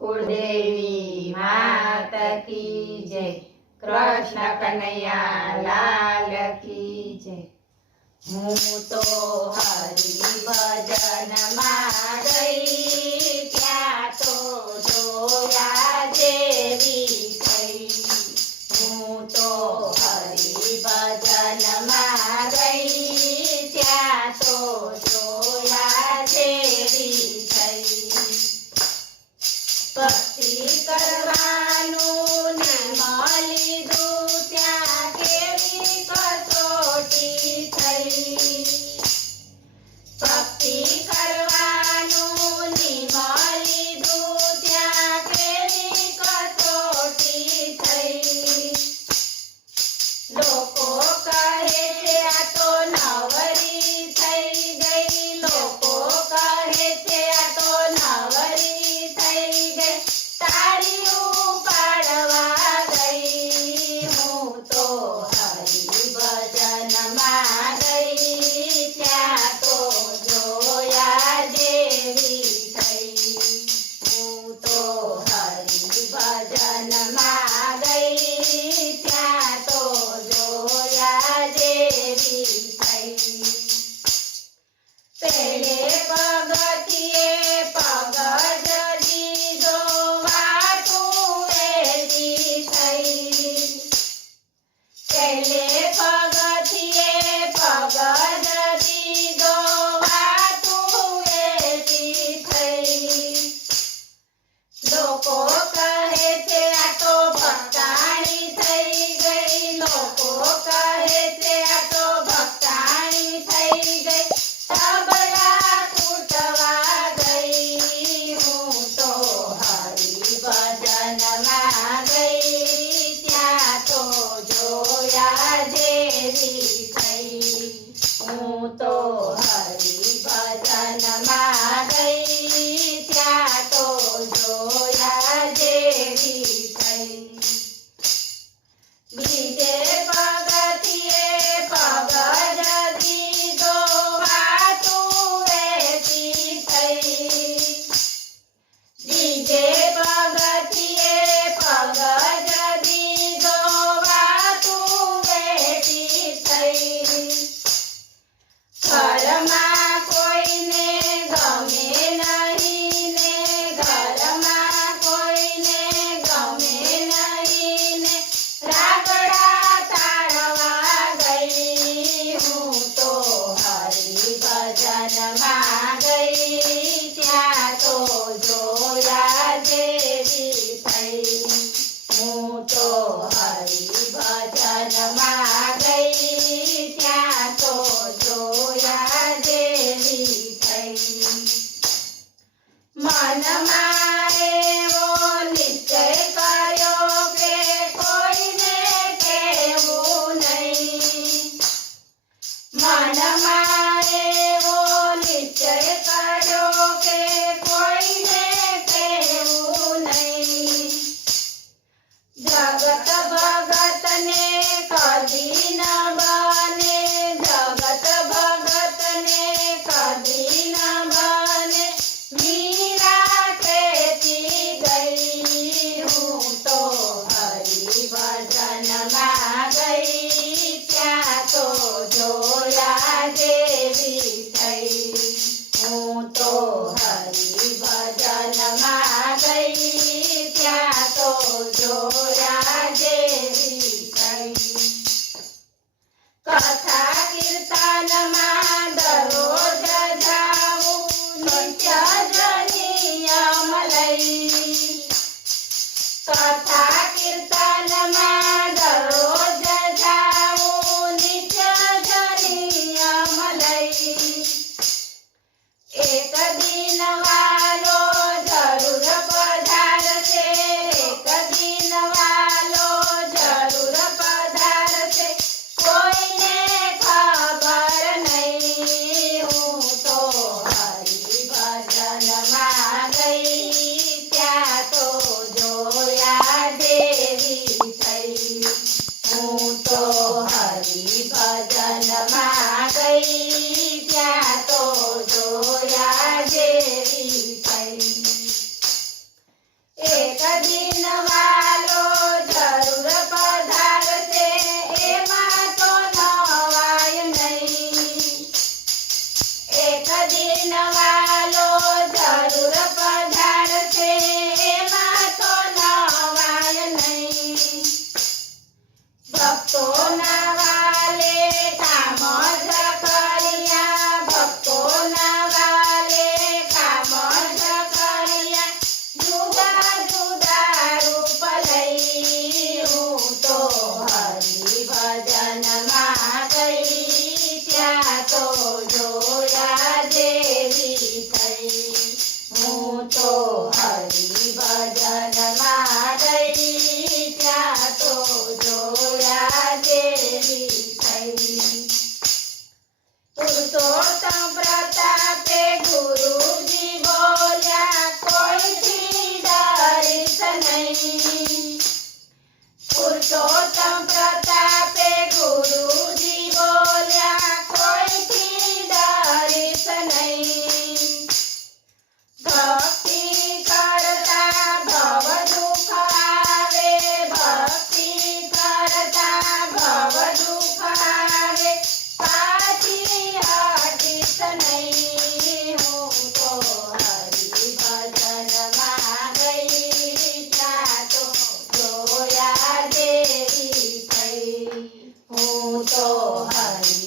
कुलदेवी माता की जय। कृष्ण कन्हैया लाल की जय। हूँ तो हरि भजन में गई, क्या तो जोया जेवी थई। हूँ तो हरि भजन में गई, क्या तो जोया जेवी थई। भक्ति करवानुं नियम लीधुं, त्यां केवी कसोटी थई। भक्ति करवानुं नियम लीधुं, त्यां केवी कसोटी थई। लोको कहे छे आ तो नवरी थई गई, लोको कहे छे आ तो नवरी थई गई, ताड़ियों पाड़वा गई। हूँ तो हरि भजन में गई, त्यां तो जोया जेवी थई। हूँ तो हरि भजन में गई, त्यां तो जोया जेवी थई। पेले पगथिये पग जदीदो, वाटुं वेची थई। पेले पगथिये पग जदीदो, वाटुं वेची थई। लोको कहे छे आ तो भक्ताणी थई गई, लोको कहे छे आ तो भक्ताणी थई गई, तबला कूटवा गई। हूँ तो हरि भजन में गई, त्यां तो जोया जेवी थई। हूँ तो हरि भजन में गई, त्यां तो जोया जेवी थई। बीजे पगथिये पग जदीदो, वाटुं वेची थई। बीजे पगथिये पग जदीदो, वाटुं वेची थई। घरमां कोईने गमे नहीं ने, घरमां कोईने गमे नहीं ने, रागड़ा ताड़वा गई। हूँ तो हरि भजन में गई, त्यां तो जोया जेवी थई। हूँ तो हरि भजन में गई, त्यां तो जोया जेवी थई। मन में एवो निश्चय कर्यो के कोईने कहेवुं नहीं। मन में एवो निश्चय कर्यो के कोईने कहेवुं नहीं। जगत भगत ने कदी न बने, जगत भगत ने कदी न बने, मीरा कहती गई। हूँ तो हरि भजन में गई, त्यां तो जोया जेवी थई। हूँ तो हरि भजन में गई, त्यां तो जोया जेवी थई। कथा कीर्तन में दररोज जाऊं, नित्य नियम लई। कथा कीर्तन में दररोज जाऊं, नित्य नियम लई। एक दिन દિનવાલો જરૂર પધારશે એમાં તો નવાય નહીં. ભક્તોના વાલે કામ જ કર્યા, ભક્તોના વાલે કામ જ કર્યા. જુદા જુદા રૂપ લઈ હું તો હરિભજનમાં ગઈ, ત્યાં તો જોયા જેવી થઈ. હું તો હરિભજનમાં ગઈ, ત્યાં તો જોયા જેવી થઈ. પુરુષોત્તમ પ્રતાપે ગુરુજી બોલ્યા કોઈથી ડરીશ નહીં. પુરુષોત્તમ પ્રતાપે ગુરુજી બોલ્યા કોઈથી ડરીશ નહીં. ભક્તિ કરતા ભવ દુઃખ આવે, ભક્તિ કરતા ભવ દુઃખ આવે, પાછી હટીશ નહીં. હું તો હરિભજનમાં ગઈ, ત્યાં તો જોયા જેવી થઈ. હું તો હરિ